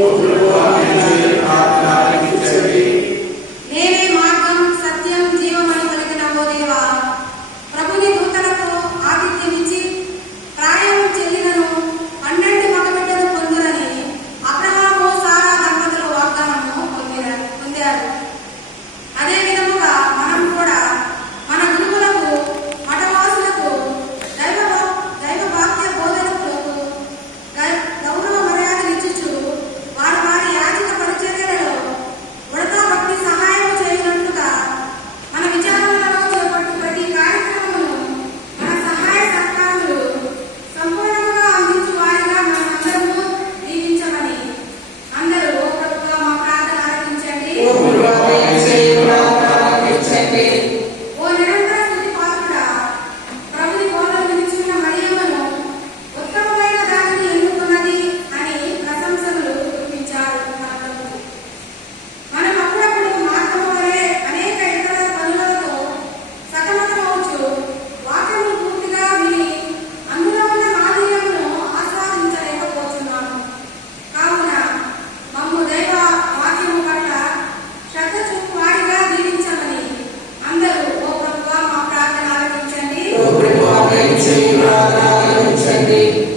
Lord. dele.